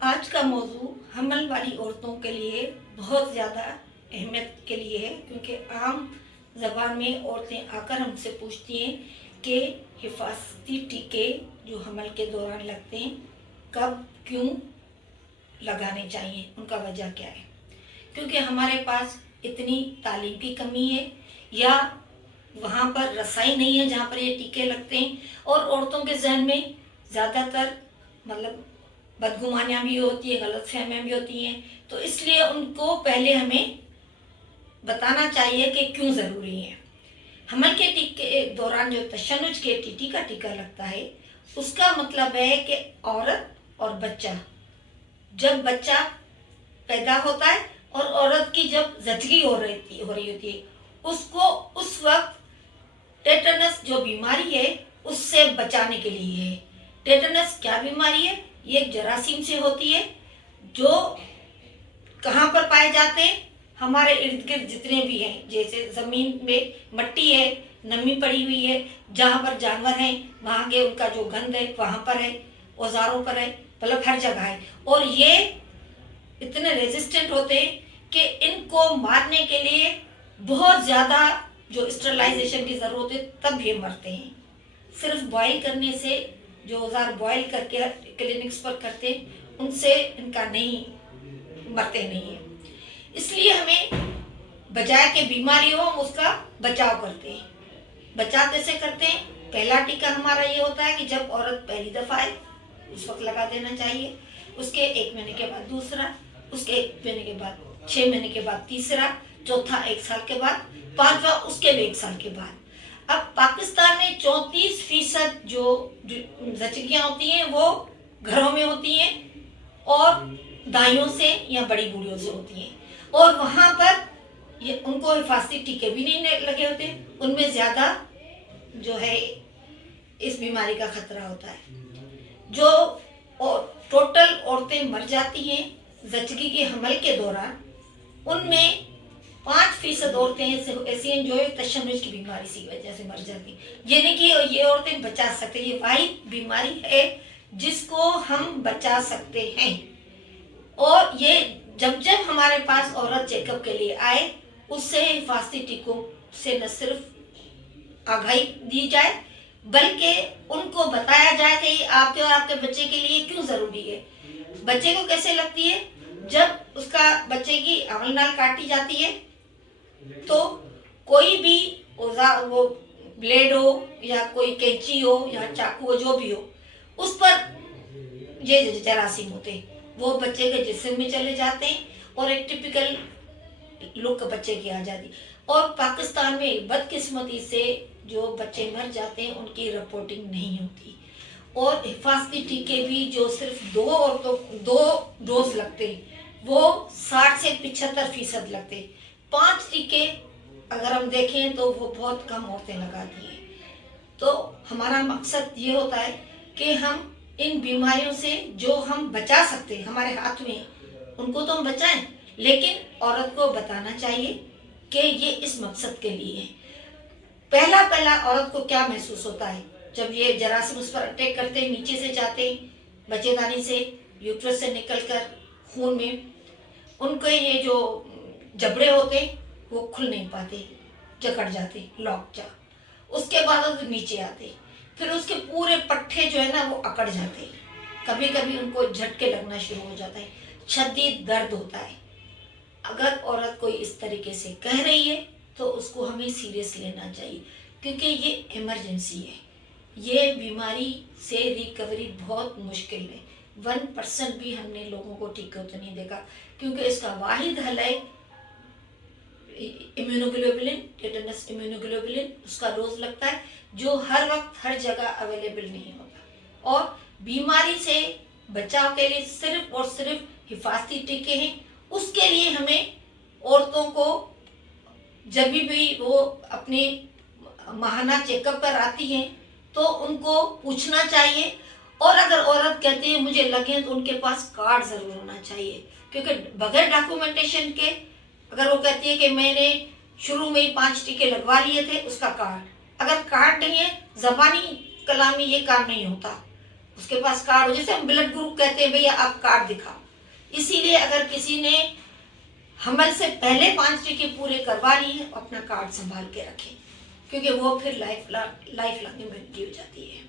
آج کا موضوع حمل والی عورتوں کے لیے بہت زیادہ اہمیت کے لیے ہے، کیونکہ عام زبان میں عورتیں آ کر ہم سے پوچھتی ہیں کہ حفاظتی ٹیکے جو حمل کے دوران لگتے ہیں کب کیوں لگانے چاہیے، ان کا وجہ کیا ہے۔ کیونکہ ہمارے پاس اتنی تعلیم کی کمی ہے یا وہاں پر رسائی نہیں ہے جہاں پر یہ ٹیکے لگتے ہیں، اور عورتوں کے ذہن میں زیادہ تر بدگمانیاں بھی ہوتی ہیں، غلط فہمیاں بھی ہوتی ہیں، تو اس لیے ان کو پہلے ہمیں بتانا چاہیے کہ کیوں ضروری ہے۔ حمل کے ٹیکے دوران جو تشنج کے ٹی کا ٹیکا لگتا ہے، اس کا مطلب ہے کہ عورت اور بچہ، جب بچہ پیدا ہوتا ہے اور عورت کی جب زچگی ہو رہی ہوتی ہے، اس کو اس وقت ٹیٹنس جو بیماری ہے اس سے بچانے کے لیے ہے۔ ٹیٹنس کیا بیماری ہے؟ یہ ایک جراثیم سے ہوتی ہے جو کہاں پر پائے جاتے ہیں؟ ہمارے ارد گرد جتنے بھی ہیں، جیسے زمین میں مٹی ہے، نمی پڑی ہوئی ہے، جہاں پر جانور ہیں وہاں کے ان کا جو گند ہے وہاں پر ہے، اوزاروں پر ہے، مطلب ہر جگہ ہے، اور یہ اتنے ریزسٹنٹ ہوتے ہیں کہ ان کو مارنے کے لیے بہت زیادہ جو اسٹرلائزیشن کی ضرورت ہے تب یہ مرتے ہیں۔ صرف بوائل کرنے سے، جو اوزار بوائل کر کے کلینکس پر کرتے ہیں، ان سے ان کا نہیں مرتے نہیں ہیں۔ اس لیے ہمیں بجائے کہ بیماری ہو ہم اس کا بچاؤ کرتے ہیں۔ بچاؤ کیسے کرتے ہیں؟ پہلا ٹیکا ہمارا یہ ہوتا ہے کہ جب عورت پہلی دفعہ ہے اس وقت لگا دینا چاہیے، اس کے 1 مہینے کے بعد دوسرا، اس کے 1 مہینے کے بعد 6 مہینے کے بعد تیسرا، چوتھا 1 سال کے بعد، پانچواں اس کے بھی 1 سال کے بعد۔ اب پاکستان میں 34% جو زچگیاں ہوتی ہیں وہ گھروں میں ہوتی ہیں اور دائیوں سے یا بڑی بوڑھیوں سے ہوتی ہیں، اور وہاں پر ان کو حفاظتی ٹیکے بھی نہیں لگے ہوتے، ان میں زیادہ جو ہے اس بیماری کا خطرہ ہوتا ہے۔ جو ٹوٹل عورتیں مر جاتی ہیں زچگی کے حمل کے دوران، ان میں 5% عورتیں ایسی ہیں جو تشنج کی بیماری کی وجہ سے مر جاتی ہیں۔ یہ نہیں کہ یہ عورتیں بچا سکتے، یہ واحد بیماری ہے جس کو ہم بچا سکتے ہیں، اور یہ جب ہمارے پاس عورت چیک اپ کے لیے آئے، اس سے حفاظتی ٹیکوں سے نہ صرف آگاہی دی جائے بلکہ ان کو بتایا جائے کہ یہ آپ کے اور آپ کے بچے کے لیے کیوں ضروری ہے۔ بچے کو کیسے لگتی ہے؟ جب اس کا بچے کی حمل نال کاٹی جاتی ہے تو کوئی بھی اوزار، وہ بلیڈ ہو یا کوئی کینچی ہو یا چاقو ہو، جو بھی ہو، اس پر یہ جراثیم ہوتے ہیں، وہ بچے کے جسم میں چلے جاتے ہیں اور ایک ٹپیکل لک بچے کی آ جاتی۔ اور پاکستان میں بدقسمتی سے جو بچے مر جاتے ہیں ان کی رپورٹنگ نہیں ہوتی، اور حفاظتی ٹیکے بھی جو صرف 2 ڈوز لگتے ہیں وہ 60 سے 75% لگتے ہیں۔ 5 ٹیکے اگر ہم دیکھیں تو وہ بہت کم عورتیں لگاتی ہیں۔ تو ہمارا مقصد یہ ہوتا ہے کہ ہم ان بیماریوں سے جو ہم بچا سکتے ہیں، ہمارے ہاتھ میں ان کو تو ہم بچائیں، لیکن عورت کو بتانا چاہیے کہ یہ اس مقصد کے لیے ہے۔ پہلا عورت کو کیا محسوس ہوتا ہے جب یہ جراثیم اس پر اٹیک کرتے ہیں، نیچے سے جاتے ہیں، بچے دانی سے، یوٹرس سے نکل کر خون میں، ان کے یہ جو جبڑے ہوتے ہیں وہ کھل نہیں پاتے، جکڑ جاتے، لاک جا، اس کے بعد نیچے آتے، پھر اس کے پورے پٹھے جو ہے نا وہ اکڑ جاتے، کبھی کبھی ان کو جھٹکے لگنا شروع ہو جاتا ہے، شدید درد ہوتا ہے۔ اگر عورت کوئی اس طریقے سے کہہ رہی ہے تو اس کو ہمیں سیریس لینا چاہیے، کیونکہ یہ ایمرجنسی ہے، یہ بیماری سے ریکوری بہت مشکل ہے۔ 1% بھی ہم نے لوگوں کو ٹھیک ہوتے نہیں دیکھا، کیونکہ اس کا واحد حل ہے امیونوگلوبولن، ٹیٹنس امیونوگلوبولن، اس کا ڈوز لگتا ہے جو ہر وقت ہر جگہ اویلیبل نہیں ہوتا، اور بیماری سے بچاؤ کے لیے صرف اور صرف حفاظتی ٹیکے ہیں۔ اس کے لیے ہمیں عورتوں کو جب بھی وہ اپنے ماہانہ چیک اپ پر آتی ہیں تو ان کو پوچھنا چاہیے، اور اگر عورت کہتی ہے مجھے لگے تو ان کے پاس کارڈ ضرور ہونا چاہیے، کیونکہ بغیر ڈاکومنٹیشن کے اگر وہ کہتی ہے کہ میں نے شروع میں ہی 5 ٹیکے لگوا لیے تھے، اس کا کارڈ، اگر کارڈ نہیں ہے، زبانی کلامی یہ کام نہیں ہوتا، اس کے پاس کارڈ ہو، جیسے ہم بلڈ گروپ کہتے ہیں بھیا آپ کارڈ دکھاؤ. اسی لیے اگر کسی نے حمل سے پہلے 5 ٹیکے پورے کروا لیے اپنا کارڈ سنبھال کے رکھیں، کیونکہ وہ پھر لائف لانگ ایمونٹی ہو جاتی ہے.